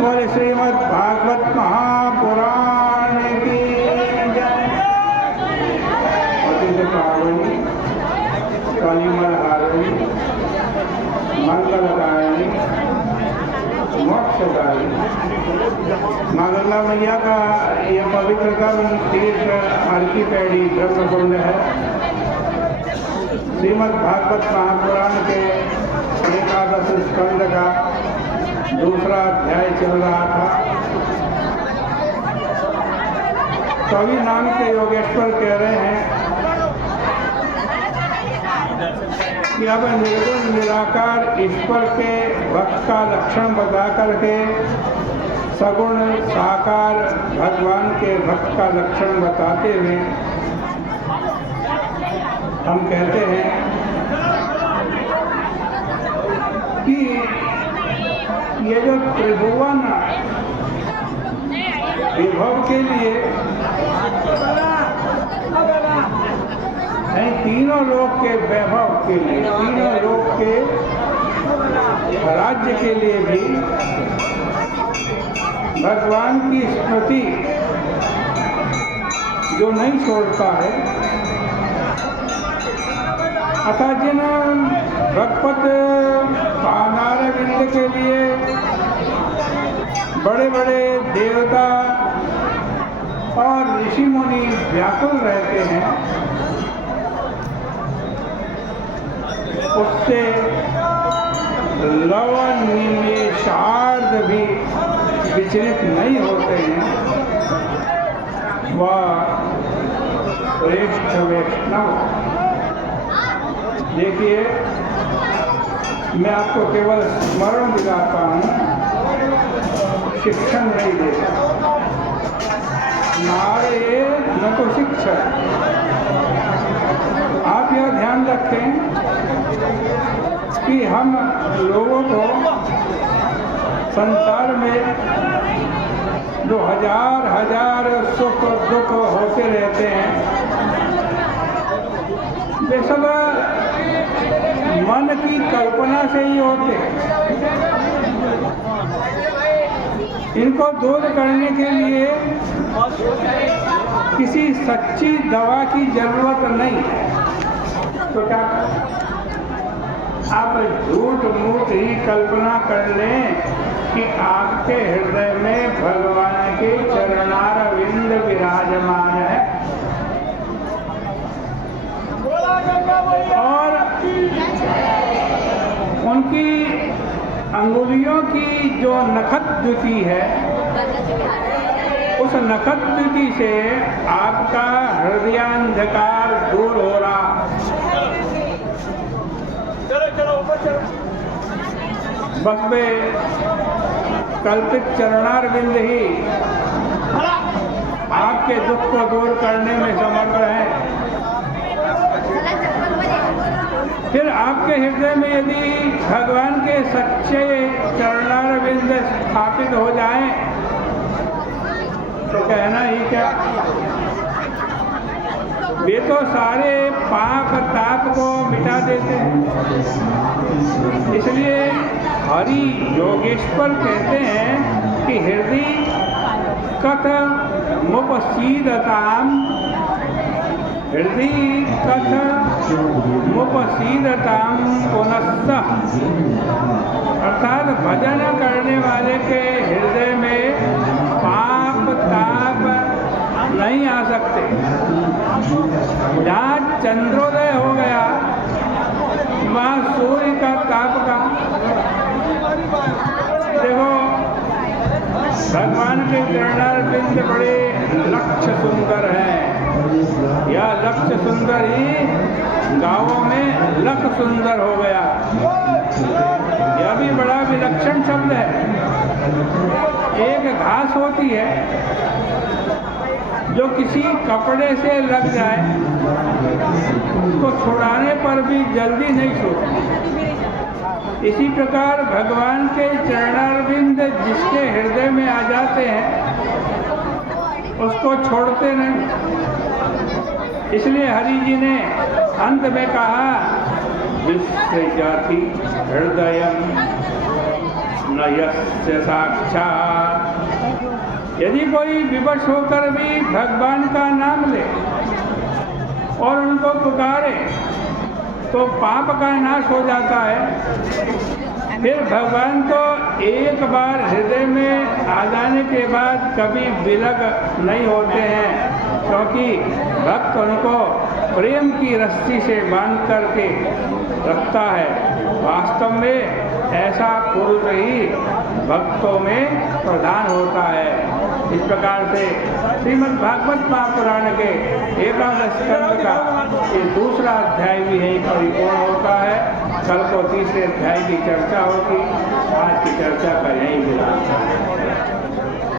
बोले श्रीमद् भागवत महापुराण की अतिथ पावनी कलिमलहारिणी मंगलदायिनी मोक्षदायिनी माँ गंगा मैया का यह पवित्रतम तीर्थ हर की पैड़ी ब्रह्मकुंड है। श्रीमद् भागवत महापुराण के एकादश स्कंद का दूसरा अध्याय चल रहा था। कवि नाम के योगेश्वर कह रहे हैं कि अब निर्गुण निराकार ईश्वर के भक्त का लक्षण बता करके सगुण साकार भगवान के भक्त का लक्षण बताते हुए हम कहते हैं कि ये जो त्रिभुवन विभव के लिए नहीं, तीनों लोक के वैभव के लिए, तीनों लोक के राज्य के लिए भी भगवान की स्मृति जो नहीं छोड़ता है, अतः जिन भगवत पादारविंद के लिए बड़े बड़े देवता और ऋषि मुनि व्याकुल रहते हैं, उससे लव निमेषार्ध भी विचलित नहीं होते हैं। वह श्रेष्ठ वैष्णव। देखिए, मैं आपको केवल स्मरण दिलाता हूँ, शिक्षण नहीं देता। नारे न तो शिक्षण। आप यह ध्यान रखें कि हम लोगों को संसार में जो हजार सुख दुख होते रहते हैं, वे सब मन की कल्पना से ही होते हैं। इनको दूर करने के लिए किसी सच्ची दवा की जरूरत नहीं है। तो क्या आप झूठ मूठ ही कल्पना कर लें कि आपके हृदय में भगवान के चरणारविंद विराजमान है और उनकी अंगुलियों की जो नखद्युति है, उस नखद्युति से आपका हृदयांधकार दूर हो रहा। बस वे कल्पित चरणारविंद ही आपके दुख को दूर करने में समर्थ है। फिर आपके हृदय में यदि भगवान के सच्चे चरणारविंद स्थापित हो जाएं, तो कहना ही क्या। वे तो सारे पाप ताप को मिटा देते हैं। इसलिए हरि योगेश्वर कहते हैं कि हृदय कथ मुपसीदताम, हृदय कथ मुपसीदताम पुनस्तः, अर्थात भजन करने वाले के हृदय में पाप ताप नहीं आ सकते। जहाँ चंद्रोदय हो गया, वहाँ सूर्य का ताप का। देखो, भगवान के चरणारविंद बड़े लक्ष्य सुंदर हैं। यह लक्ष्य सुंदर ही गाँवों में लख सुंदर हो गया। यह भी बड़ा विलक्षण शब्द है। एक घास होती है जो किसी कपड़े से लग जाए तो छुड़ाने पर भी जल्दी नहीं छूटती। इसी प्रकार भगवान के चरणारविंद जिसके हृदय में आ जाते हैं, उसको छोड़ते नहीं। इसलिए हरि जी ने अंत में कहा विश्व जाति हृदयम न यस्य साक्षात्। यदि कोई विवश होकर भी भगवान का नाम ले और उनको पुकारे तो पाप का नाश हो जाता है। फिर भगवान को एक बार हृदय में आ जाने के बाद कभी विलग नहीं होते हैं, क्योंकि भक्त उनको प्रेम की रस्सी से बांध करके रखता है। वास्तव में ऐसा पुरुष ही भक्तों में प्रधान होता है। इस प्रकार से श्रीमद् भागवत महापुराण के 11 स्कंद का ये दूसरा अध्याय भी यही परिपूर्ण होता है। कल को तीसरे अध्याय की चर्चा होगी। आज की चर्चा का यही विराम।